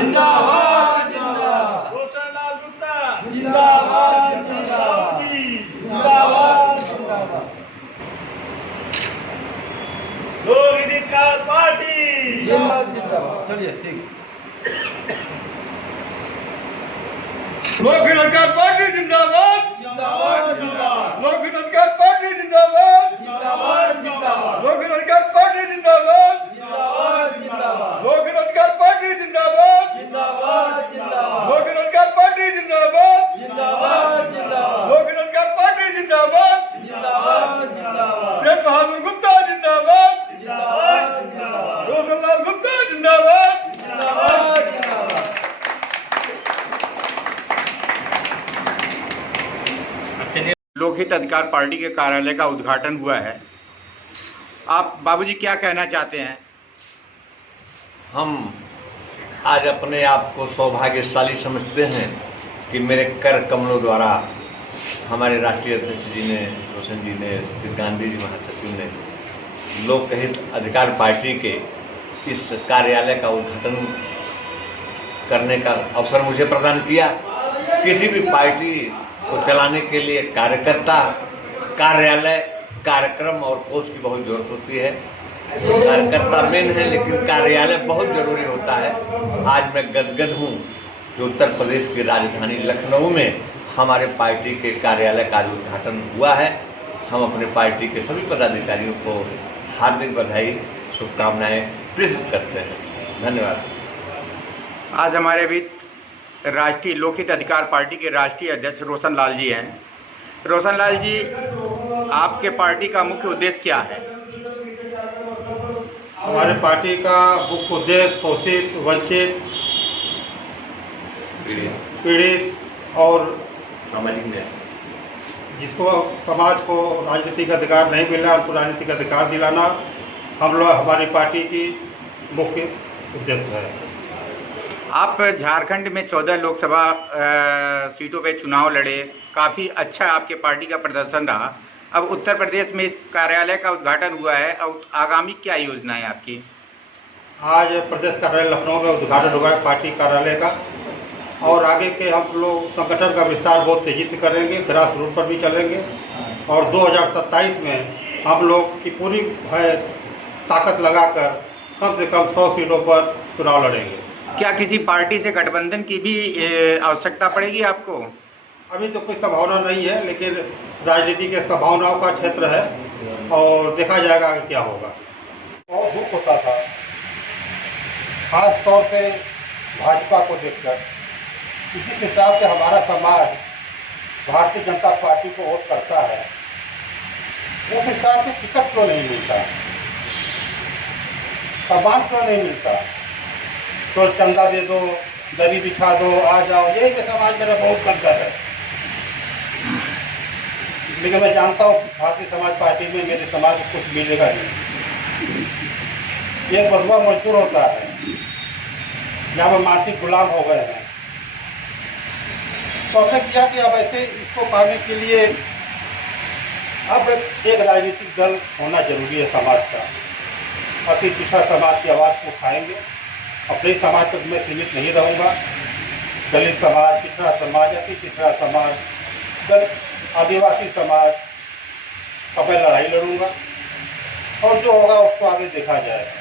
जिंदाबाद जिंदाबाद। रोशनलाल गुप्ता जिंदाबाद जिंदाबाद जिंदाबाद जिंदाबाद। लोक अधिकार पार्टी जिंदाबाद जिंदाबाद। चलिए ठीक। लोक अधिकार पार्टी जिंदाबाद जिंदाबाद जिंदाबाद लोक अधिकार पार्टी जिंदाबाद जिंदाबाद जिंदाबाद लोक अधिकार पार्टी जिंदाबाद जिंदाबाद जिंदाबाद लोक अधिकार पार्टी जिंदाबाद जिंदाबाद जिंदाबाद लोक अधिकार पार्टी जिंदाबाद जिंदाबाद जिंदाबाद लोक अधिकार पार्टी जिंदाबाद जिंदाबाद जिंदाबाद प्रेम बहादुर गुप्ता जिंदाबाद जिंदाबाद जिंदाबाद रोशनलाल गुप्ता जिंदाबाद जिंदाबाद जिंदाबाद। लोकहित अधिकार पार्टी के कार्यालय का उद्घाटन हुआ है। आप बाबूजी क्या कहना चाहते हैं? हम आज अपने आप को सौभाग्यशाली समझते हैं कि मेरे कर कमलों द्वारा हमारे राष्ट्रीय अध्यक्ष जी ने, रोशन जी ने, फिर गांधी जी महासचिव ने लोकहित अधिकार पार्टी के इस कार्यालय का उद्घाटन करने का अवसर मुझे प्रदान किया। किसी भी पार्टी को चलाने के लिए कार्यकर्ता, कार्यालय, कार्यक्रम और कोष की बहुत जरूरत होती है। कार्यकर्ता मेन है, लेकिन कार्यालय बहुत जरूरी होता है। आज मैं गदगद हूँ कि उत्तर प्रदेश की राजधानी लखनऊ में हमारे पार्टी के कार्यालय का उद्घाटन हुआ है। हम अपने पार्टी के सभी पदाधिकारियों को हार्दिक बधाई, शुभकामनाएं प्रेषित करते हैं। धन्यवाद। आज हमारे बीच राष्ट्रीय लोकहित अधिकार पार्टी के राष्ट्रीय अध्यक्ष रोशनलाल जी हैं। रोशनलाल जी, आपके पार्टी का मुख्य उद्देश्य क्या है? हमारे पार्टी का मुख्य उद्देश्य शोषित, वंचित, पीड़ित और सामाजिक न्याय, जिसको समाज को राजनीतिक अधिकार नहीं मिला, उनको राजनीतिक अधिकार दिलाना हमारी पार्टी की मुख्य उद्देश्य है। आप झारखंड में 14 लोकसभा सीटों पे चुनाव लड़े, काफ़ी अच्छा आपके पार्टी का प्रदर्शन रहा। अब उत्तर प्रदेश में इस कार्यालय का उद्घाटन हुआ है और आगामी क्या योजना है आपकी? आज प्रदेश कार्यालय लखनऊ में उद्घाटन हुआ है पार्टी कार्यालय का, और आगे के हम लोग संगठन का विस्तार बहुत तेजी से करेंगे, ग्रास रूट पर भी चलेंगे और 2027 में हम लोग की पूरी ताकत लगाकर कम से कम 100 सीटों पर चुनाव लड़ेंगे। क्या किसी पार्टी से गठबंधन की भी आवश्यकता पड़ेगी आपको? अभी तो कोई संभावना नहीं है, लेकिन राजनीति के संभावनाओं का क्षेत्र है और देखा जाएगा कि क्या होगा। बहुत दुख होता था, खास तौर पे भाजपा को देखकर, जिस हिसाब से हमारा समाज भारतीय जनता पार्टी को वोट करता है, उस हिसाब से टिकट क्यों नहीं मिलता, सम्मान क्यों नहीं मिलता। तो चंदा दे दो, दरी बिछा दो, आ जाओ, यही तो समाज मेरा बहुत गदगद है। लेकिन मैं जानता हूँ भारतीय समाज पार्टी में मेरे समाज को कुछ मिलेगा नहीं। एक बदुआ मजदूर होता है, यहाँ पर मानसिक गुलाम हो गए हैं। तो हमने किया कि अब ऐसे इसको पाने के लिए अब एक राजनीतिक दल होना जरूरी है समाज का। अति पिछड़ा समाज की आवाज़ को उठाएंगे। अपने समाज तक मैं सीमित नहीं रहूँगा। दलित समाज, पिछड़ा समाज, अति पिछड़ा समाज, आदिवासी समाज का मैं लड़ाई लड़ूंगा और जो होगा उसको आगे देखा जाएगा।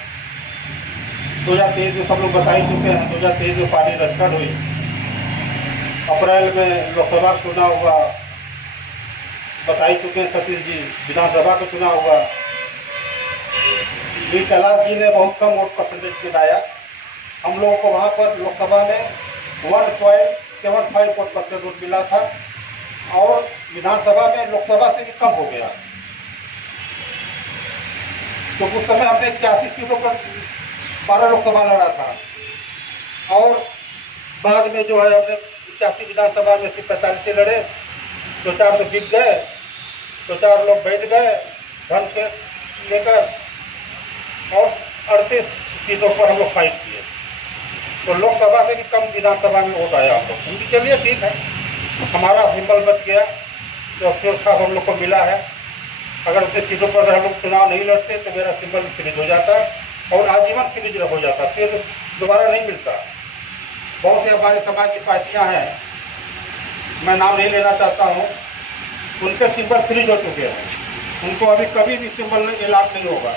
2023 में सब लोग बता ही चुके हैं, 2023 में पार्टी रचकट हुई, अप्रैल में लोकसभा का चुनाव हुआ, बता ही चुके हैं सतीश जी, विधानसभा का चुनाव हुआ। कैलाश जी ने बहुत कम वोट परसेंटेज गिराया। हम लोगों को वहाँ पर लोकसभा में 1.75 वोट परसेंट वोट मिला था और विधानसभा में लोकसभा से भी कम हो गया। तो उस समय हमने 81 सीटों पर 12 लोकसभा लड़ा था और बाद में जो है हमने 81 विधानसभा में सिर्फ 45 से लड़े। 2-4 तो जीत गए, 2-4 लोग बैठ गए धन से लेकर, और 38 सीटों पर हम लोग फाइट किए। तो लोकसभा से भी कम विधानसभा में वोट आया हम लोग। चलिए ठीक है, हमारा सिंबल बच गया, तो अफसोस था हम लोग को मिला है। अगर उसे सीटों पर अगर हम लोग चुनाव नहीं लड़ते तो मेरा सिंबल फ्रीज हो जाता और आजीवन फ्रीज हो जाता, फिर दोबारा नहीं मिलता। बहुत से हमारे समाज की पार्टियां हैं, मैं नाम नहीं लेना चाहता हूं, उनके सिंबल फ्रीज हो चुके हैं। उनको अभी कभी भी सिंबल लाभ नहीं होगा।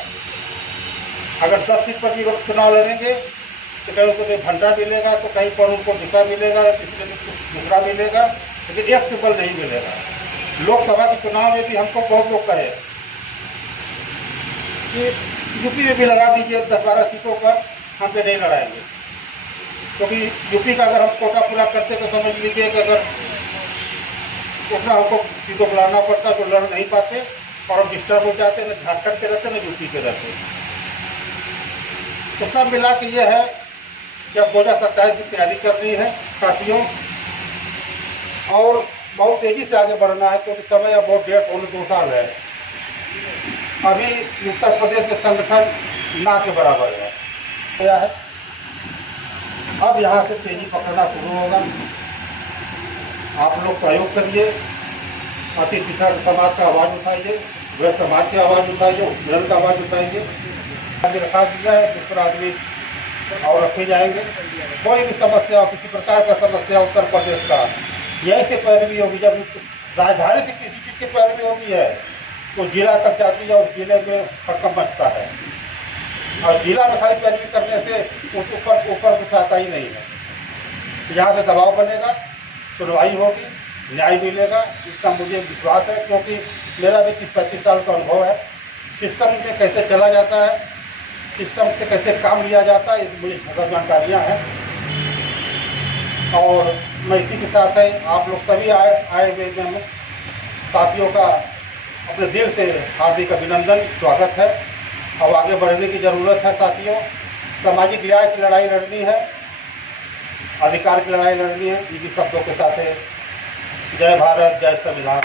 अगर 10 सीट पर भी लोग चुनाव लड़ेंगे तो कहीं उनको भंडा मिलेगा, तो कहीं पर उनको दिशा मिलेगा, किसी को दूसरा मिलेगा, लेकिन एक सिंबल नहीं मिलेगा। लोकसभा के चुनाव में भी हमको बहुत लोग कहे कि यूपी में भी लगा दीजिए 10-12 सीटों पर, हम पे नहीं लड़ाएंगे, क्योंकि यूपी का अगर हम कोटा पूरा करते तो समझ लीजिए कि अगर उतना हमको सीटों को लड़ना पड़ता तो लड़ नहीं पाते और हम डिस्टर्ब हो जाते, न झारखंड के रहते न यूपी के रहते। तो सब मिला के ये है कि अब 2027 की तैयारी करनी है साथियों, और बहुत तेजी से आगे बढ़ना है, क्योंकि समय अब बहुत 1.5-2 साल है। अभी उत्तर प्रदेश में संगठन ना के बराबर है। अब यहाँ से तेजी पकड़ना शुरू होगा। आप लोग सहयोग करिए, अति पिछड़ा समाज का आवाज़ उठाइए, वृद्ध समाज की आवाज़ उठाइए, उत्पीड़न का आवाज़ उठाइए। आगे रखा दिया है, दूसरा आदमी और रखे जाएंगे। कोई भी समस्या, किसी प्रकार का समस्या उत्तर प्रदेश का यहीं से पैरवी होगी। जब राजधानी से किसी चीज़ की पैरवी होती है तो जिला तक जाती है और जिले में हड़कंप मचता है, और जिला में खाली पैरवी करने से ऊपर कुछ आता ही नहीं है। यहाँ से दबाव बनेगा, सुनवाई होगी, न्याय मिलेगा, इसका मुझे विश्वास है, क्योंकि मेरा भी 30-35 साल का अनुभव है। सिस्टम में कैसे चला जाता है, सिस्टम से कैसे काम लिया जाता है, मुझे सब जानकारियाँ हैं। और मैं इसी के साथ है आप लोग सभी आए हुए में साथियों का अपने दिल से हार्दिक अभिनंदन, स्वागत है। अब आगे बढ़ने की ज़रूरत है साथियों। सामाजिक न्याय की लड़ाई लड़नी है, अधिकार की लड़ाई लड़नी है। इन्हीं शब्दों के साथ जय भारत, जय संविधान।